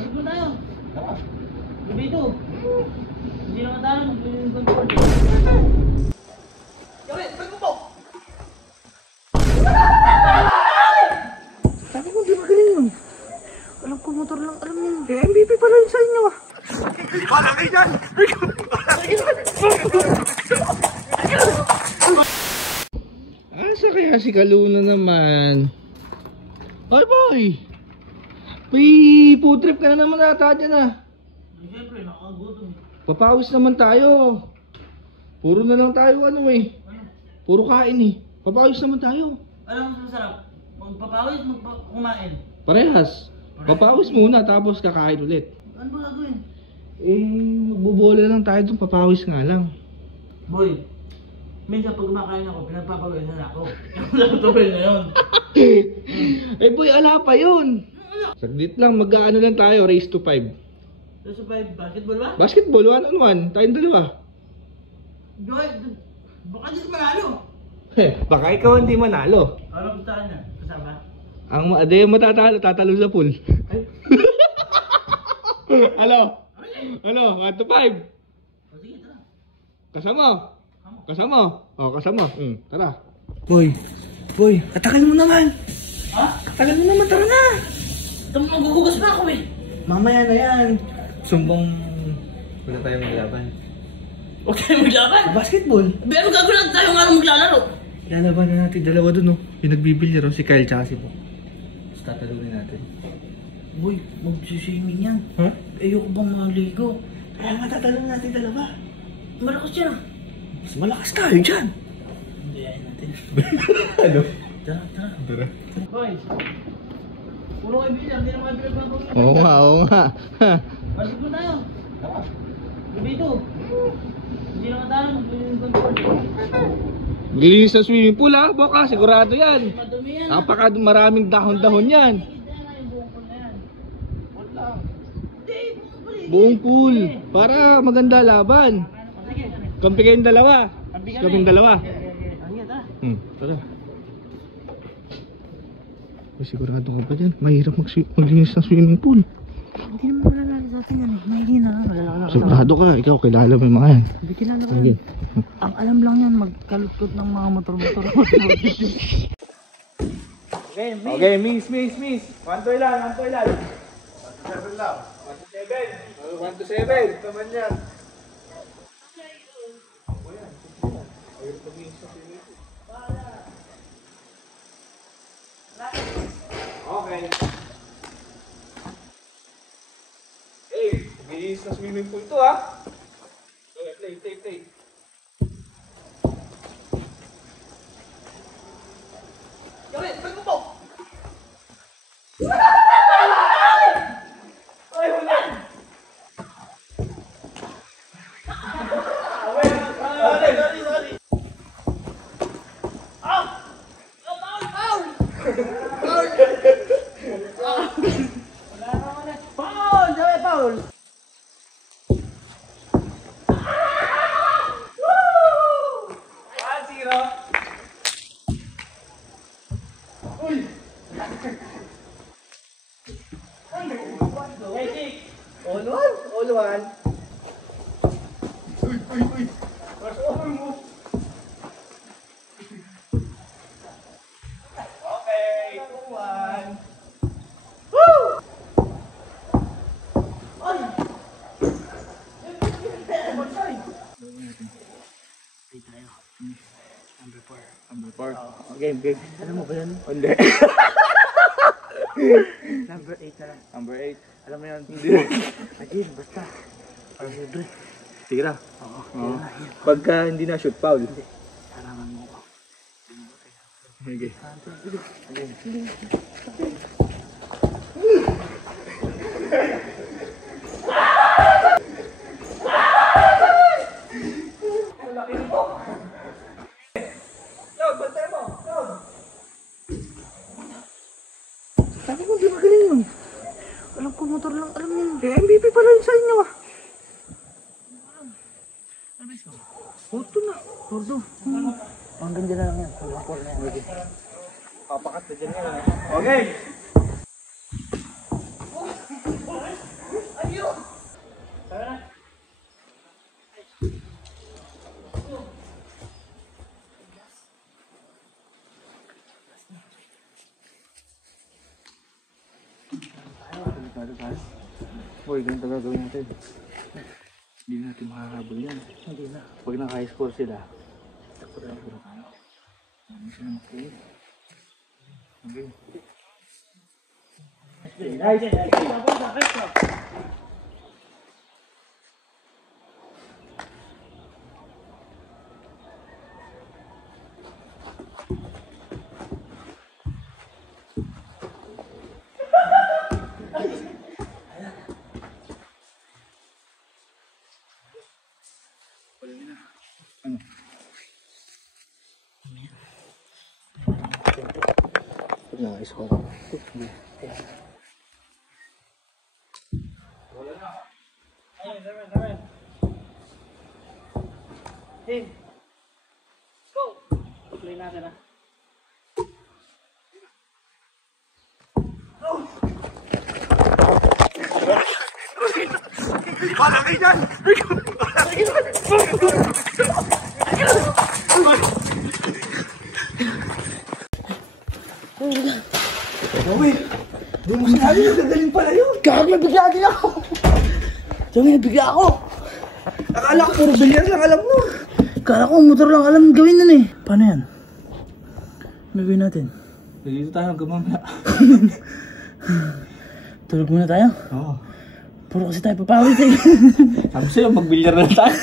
Pasok mo tayo. Gabi ito. Hindi naman tayo mag-control. Gabi, pag mo po! Sabi ko, di ba galing yun? Alam ko, motor lang. Alam niyo, MVP pala yun sa inyo ah. Wala kayo dyan! Asa kaya si Kaluna naman? Ay boy! May food trip ka na naman ata dyan ah. Siyempre, nakakagutom. Papawis naman tayo. Puro na lang tayo ano eh. Puro kain eh. Papawis naman tayo. Alam mo masarap? Magpapawis, kumain. Parehas. Papawis muna tapos kakain ulit. Ano ba gagawin? Eh, magbobola lang tayo dun. Papawis nga lang. Boy, minsan pag kumakain ako, pinagpapawisan ako. Yung lang tuloy na yun. Eh boy, ala pa yun. Saglit lang, mag-ano lang tayo, race to 5. So, sa 5, basketball ba? Basketball, 1-on-1. Tayong dalawa. Joy, baka di ka manalo. Baka ikaw hindi manalo. Ano kung saan na? Kasama? Ang matatalo, tatalo sa pool. Ay? Ano? Ano? 1 to 5. O sige, tara. Kasama? Kasama? O, kasama. Tara. Boy, katagal mo naman. Ha? Katagal mo naman, tara na. Ito maghuhugas pa ako eh. Mamaya na yan. Sumbong, wala tayong maglaban. Huwag tayo maglaban. Basketball. Pero gagawin natin tayo nga maglalaro. Lalaban na natin, dalawa dun oh. Yung nagbibilyar oh, si Kyle tsaka si Bo. Tapos tatalunin natin. Boy, magsiswimming yan. Ha? Ayoko bang maligo? Kaya nga tatalon natin dalawa. Malakas yan ah. Mas malakas tayo dyan. Hindi, ayayin natin. Ano? Tara, tara. Tara. Boys, puro kayo bilang, hindi naman pinagpapawin. Oo nga. Pasok mo tayo. Gabi ito. Hindi naman tayo mag-control. Maglinis sa swimming pool ha, Boka, sigurado yan. Madumi yan. Napaka maraming dahon-dahon yan. Buong pool. Para maganda laban. Kampi kayong dalawa. Kaming dalawa. Tara. Sigurado ka ba dyan? Mahirap maglinis ng swimming pool. Hindi naman malalala sa atin yan eh. Mahihina lang. Sigurado ka, ikaw kilala mo yung mga yan. Hindi kilala ko Sige. yan. Ang alam lang yan, magkalutkot ng mga motor-motor. Okay, miss. 1 to ilan. 1 to 7 lang. 1 to 7. Naman yan. Okay. Hey, bilis na swimming pool to ha. Okay, play. Gawin, pag mo po! All one. Uy. Pasok mo. Okay, 2-1. Woo! Ay! Number 4. Game. Alam mo ba yan? Hindi. Number 8 na lang. Number 8. Alam mo yan? Hindi. Again, basta. Parang libre. Sige na. Oo. Pagka hindi na shoot foul. Harangan mo ko. Okay. Sabi ko, di ba galing yun? Alam ko, motor lang. Alam niyo, MVP pala yun sa inyo ah. Ordo na. Ordo. Ang ganda na lang yan. Kapal na yan. Papakat na dyan yan. Okay. Talo tayo. Boy, ganito gagawin natin. Hindi natin makakabol yan. Hindi na. Pag naka-high score sila, takbo tayo tayo. Ano sila makinig? Okay. Nice. Pag naka-score. Team. Go. Play natin ah. Hindi mo sinabi, nagagaling pala yun. Gago, nabigla din ako! Diyan nga, nabigla ako! Akala ko puro bilyar lang alam mo. Kala ko motor lang alam gawin nun eh. Paano yan? Ano gawin natin? Dito tayo gamamaya. Tulog muna tayo? Oo. Puro kasi tayo papawis eh. Sabi sa'yo, magbilyar na tayo.